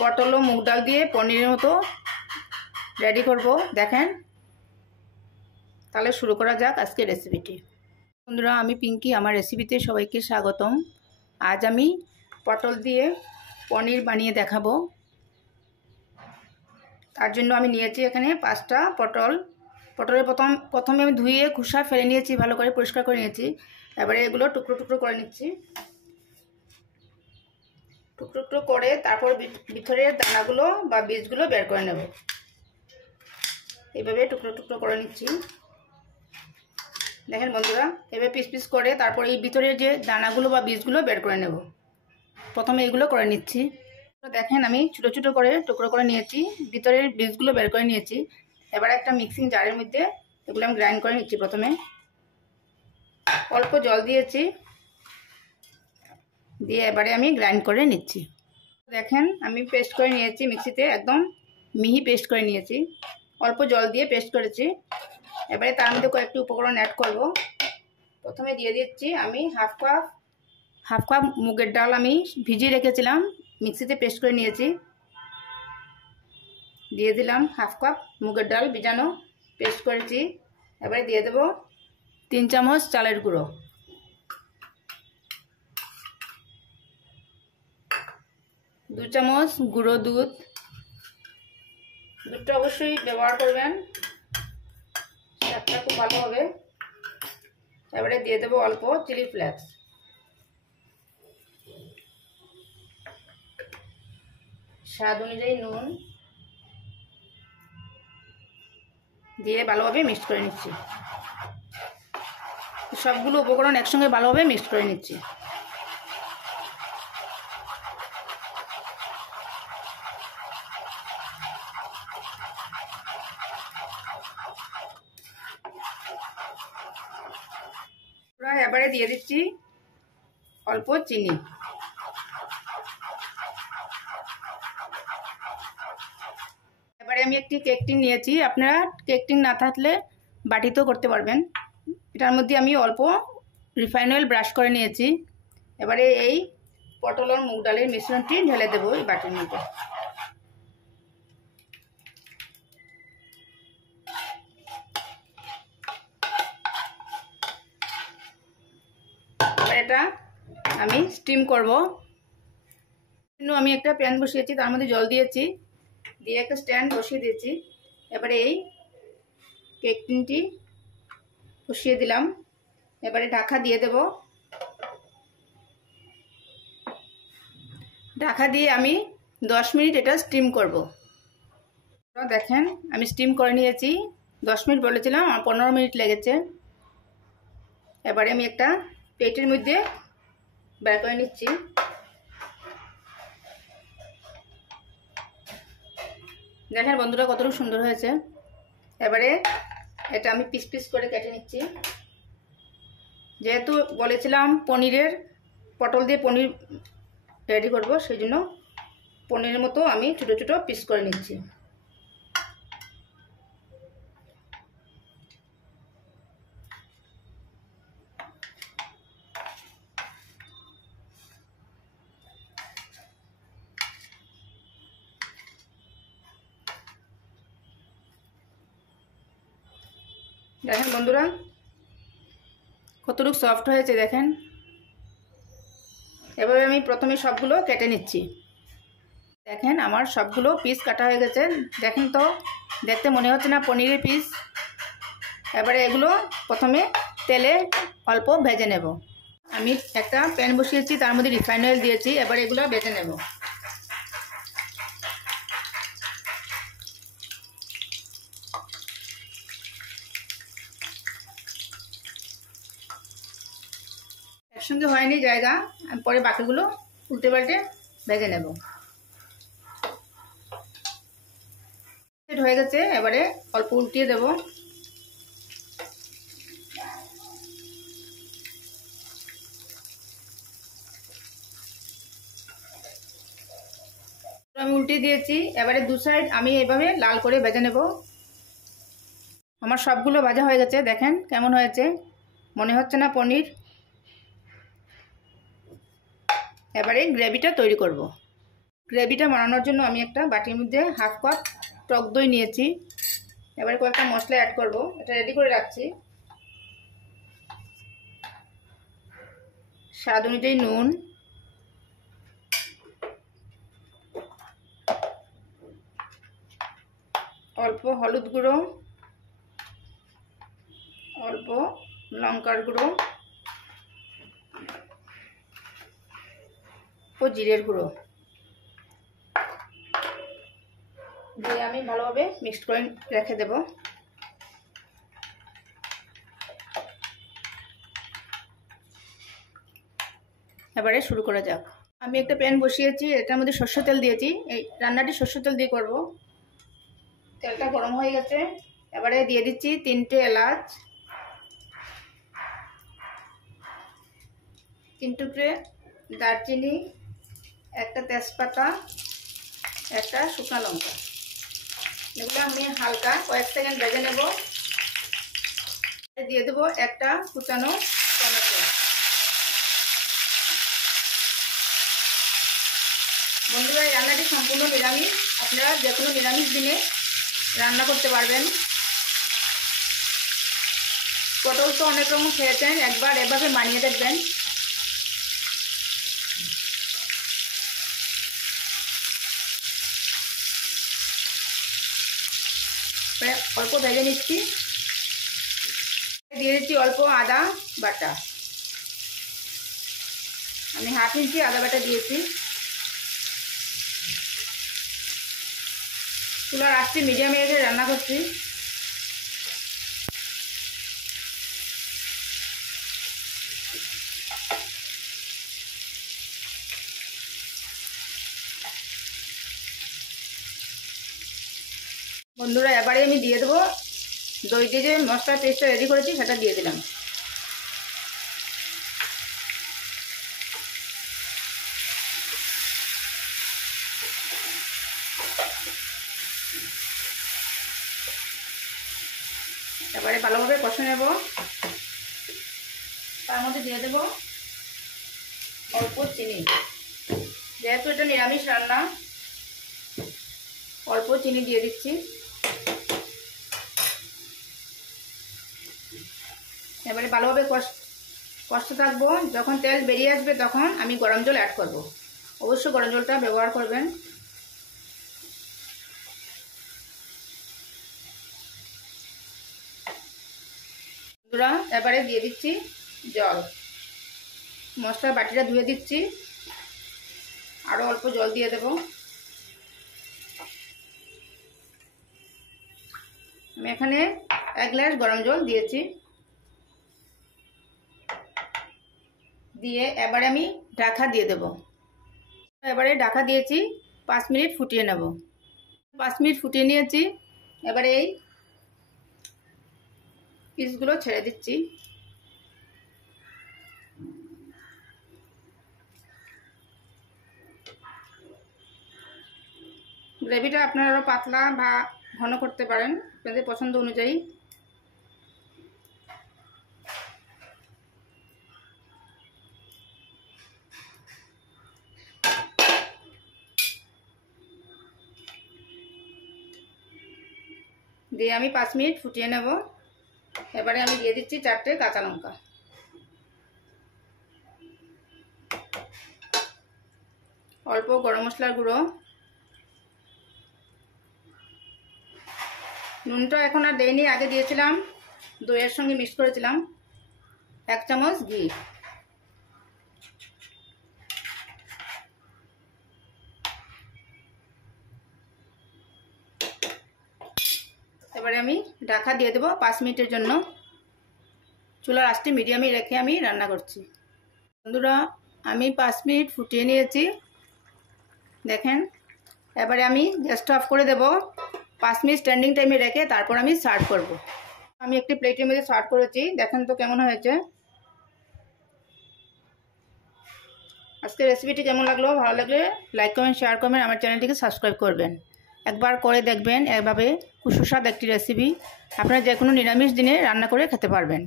পটল ও মুগ ডাল দিয়ে পনিরের মতো রেডি করব। দেখেন, তাহলে শুরু করা যাক আজকে রেসিপিটি। বন্ধুরা, আমি পিঙ্কি, আমার রেসিপিতে সবাইকে স্বাগতম। আজ আমি পটল দিয়ে পনির বানিয়ে দেখাবো। তার জন্য আমি নিয়েছি এখানে 5টা পটল। পটলের প্রথমে আমি ধুয়ে খোসা ফেলে নিয়েছি, ভালো করে পরিষ্কার করে নিয়েছি। এবারে এগুলো টুকরো টুকরো করে নিচ্ছি। টুকরো টুকরো করে তারপর ভিতরের দানাগুলো বা বীজগুলো বের করে নেব। এইভাবে টুকরো টুকরো করে নিচ্ছি। দেখেন বন্ধুরা, এভাবে পিস পিস করে তারপর এই ভিতরের যে দানাগুলো বা বীজগুলো বের করে নেব। প্রথমে এগুলো করে নিচ্ছি। দেখেন, আমি ছোটো ছোটো করে টুকরো করে নিয়েছি, ভিতরের বীজগুলো বের করে নিয়েছি। এবার একটা মিক্সিং জারের মধ্যে এগুলো আমি গ্রাইন্ড করে নিচ্ছি। প্রথমে অল্প জল দিয়েছি, দিয়ে এবারে আমি গ্রাইন্ড করে নিচ্ছি। দেখেন, আমি পেস্ট করে নিয়েছি মিক্সিতে, একদম মিহি পেস্ট করে নিয়েছি। অল্প জল দিয়ে পেস্ট করেছি। এবারে তার মধ্যে কয়েকটি উপকরণ অ্যাড করব। প্রথমে দিয়ে দিচ্ছি আমি হাফ কাপ মুগের ডাল আমি ভিজিয়ে রেখেছিলাম, মিক্সিতে পেস্ট করে নিয়েছি। দিয়ে দিলাম হাফ কাপ মুগের ডাল ভিজানো, পেস্ট করেছি। এবারে দিয়ে দেব 3 চামচ চালের গুঁড়ো, 2 চামচ গুঁড়ো দুধ। দুধটা অবশ্যই ব্যবহার করবেন, স্বাদটা খুব ভালো হবে। এবারে দিয়ে দেবো অল্প চিলি ফ্লেক্স, স্বাদ অনুযায়ী নুন দিয়ে ভালোভাবে মিক্স করে নিচ্ছি। সবগুলো উপকরণ একসঙ্গে ভালোভাবে মিক্স করে নিচ্ছি। এবারে দিয়ে দিচ্ছি অল্প চিনি। এবারে আমি একটি কেক টিন নিয়েছি, আপনারা কেক টিন না থাকলে বাটিতেও করতে পারবেন। এটার মধ্যে আমি অল্প রিফাইন অয়েল ব্রাশ করে নিয়েছি। এবারে এই পটল আর মুগ ডালের মিশ্রণটি ঢেলে দেবো এই বাটির মধ্যে। এটা আমি স্টিম করব। আমি একটা প্যান বসিয়েছি, তার মধ্যে জল দিয়েছি, দিয়ে একটা স্ট্যান্ড বসিয়ে দিয়েছি। এবারে এই কেক টিনটি বসিয়ে দিলাম। এবারে ঢাকা দিয়ে দেব। ঢাকা দিয়ে আমি 10 মিনিট এটা স্টিম করব। দেখেন, আমি স্টিম করে নিয়েছি। 10 মিনিট বলেছিলাম, আমার 15 মিনিট লেগেছে। এবারে আমি একটা প্লেটের মধ্যে বের করে নিচ্ছি। দেখেন বন্ধুরা, কতটুকু সুন্দর হয়েছে। এবারে এটা আমি পিস পিস করে কেটে নিচ্ছি। যেহেতু বলেছিলাম পটল দিয়ে পনির রেডি করব, সেই জন্য পনিরের মতো আমি ছোটো ছোটো পিস করে নিচ্ছি। দেখেন বন্ধুরা, কতটুকু সফট হয়েছে দেখেন। এভাবে আমি প্রথমে সবগুলো কেটে নিচ্ছি। দেখেন, আমার সবগুলো পিস কাটা হয়ে গেছে। দেখেন তো, দেখতে মনে হচ্ছে না পনিরের পিস। এবারে এগুলো প্রথমে তেলে অল্প ভেজে নেব। আমি একটা প্যান বসিয়েছি, তার মধ্যে রিফাইন অয়েল দিয়েছি। এবারে এগুলো ভেজে নেব। একসঙ্গে হয়নি জায়গা, আমি পরে বাকিগুলো উল্টে পাল্টে ভেজে নেব। হয়ে গেছে, এবারে অল্প উল্টিয়ে দেব। আমি উল্টিয়ে দিয়েছি। এবারে দু সাইড আমি এভাবে লাল করে ভেজে নেব। আমার সবগুলো ভাজা হয়ে গেছে। দেখেন কেমন হয়েছে, মনে হচ্ছে না পনির। এবারে গ্রেভিটা তৈরি করব। গ্রেভিটা বানানোর জন্য আমি একটা বাটির মধ্যে হাফ কাপ টক দই নিয়েছি। এবারে কয়েকটা মশলা অ্যাড করব, এটা রেডি করে রাখছি। স্বাদ অনুযায়ী নুন, অল্প হলুদ গুঁড়ো, অল্প লঙ্কার গুঁড়ো ও জিরের গুঁড়ো দিয়ে আমি ভালোভাবে মিক্সড করে রেখে দেব। এবারে শুরু করা যাক। আমি একটা প্যান বসিয়েছি, এটার মধ্যে সরষের তেল দিয়েছি। এই রান্নাটি সরষের তেল দিয়ে করব। তেলটা গরম হয়ে গেছে, এবারে দিয়ে দিচ্ছি 3টে এলাচ, 3 টুকরে দারচিনি, একটা তেজপাতা, একটা শুকনো লঙ্কা। এগুলো আমি হালকা কয়েক সেকেন্ড ভেজে নেব। দিয়ে দেবো একটা কুচানো টমেটো। বন্ধুরা, এই রান্নাটি সম্পূর্ণ নিরামিষ, আপনারা যে কোনো নিরামিষ দিনে রান্না করতে পারবেন। পটল তো অনেক রকম খেয়েছেন, একবার এভাবে বানিয়ে দেখবেন। অল্প ভেজে নিচ্ছি, দিয়ে দিচ্ছি অল্প আদা বাটা। আমি হাফ ইঞ্চি আদা বাটা দিয়েছি। চুলার আঁচটি মিডিয়ামে রেখে রান্না করছি। বন্ধুরা, এবারে আমি দিয়ে দেবো দই দিয়ে যে মশলার পেস্টটা রেডি করেছি সেটা দিয়ে দিলাম। এবারে ভালোভাবে কষে নেব। তার মধ্যে দিয়ে দেবো অল্প চিনি, যেহেতু এটা নিরামিষ রান্না অল্প চিনি দিয়ে দিচ্ছি। এবারে ভালোভাবে কষতে থাকবো। যখন তেল বেরিয়ে আসবে তখন আমি গরম জল অ্যাড করব। অবশ্যই গরম জলটা ব্যবহার করবেন। বন্ধুরা, এবারে দিয়ে দিচ্ছি জল। মশলার বাটিটা ধুয়ে দিচ্ছি, আরও অল্প জল দিয়ে দেব। আমি এখানে 1 গ্লাস গরম জল দিয়েছি। দিয়ে এবারে আমি ঢাকা দিয়ে দেব। এবারে ঢাকা দিয়েছি, 5 মিনিট ফুটিয়ে নেব। 5 মিনিট ফুটিয়ে নিয়েছি। এবারে এই পিসগুলো ছেড়ে দিচ্ছি। গ্রেভিটা আপনারা আরও পাতলা বা ঘন করতে পারেন আপনাদের পছন্দ অনুযায়ী। দিয়ে আমি 5 মিনিট ফুটিয়ে নেব। এবারে আমি দিয়ে দিচ্ছি 4টে কাঁচা লঙ্কা, অল্প গরম মশলার গুঁড়ো। নুনটা এখন আর দেইনি, আগে দিয়েছিলাম, দইয়ের সঙ্গে মিক্স করেছিলাম। 1 চামচ ঘি, এবারে আমি ঢাকা দিয়ে দেবো 5 মিনিটের জন্য। চুলার আঁচটি মিডিয়ামে রেখে আমি রান্না করছি। বন্ধুরা, আমি 5 মিনিট ফুটিয়ে নিয়েছি, দেখেন। এবারে আমি গ্যাসটা অফ করে দেব। 5 মিনিট স্ট্যান্ডিং টাইমে রেখে তারপর আমি সার্ভ করব। আমি একটি প্লেটের মধ্যে সার্ভ করেছি, দেখেন তো কেমন হয়েছে। আজকে রেসিপিটি কেমন লাগলো, ভালো লাগলে লাইক কমেন্ট শেয়ার করবেন, আমার চ্যানেলটিকে সাবস্ক্রাইব করবেন। একবার করে দেখবেন, এভাবে সুস্বাদু একটি রেসিপি আপনারা যে কোনো নিরামিষ দিনে রান্না করে খেতে পারবেন।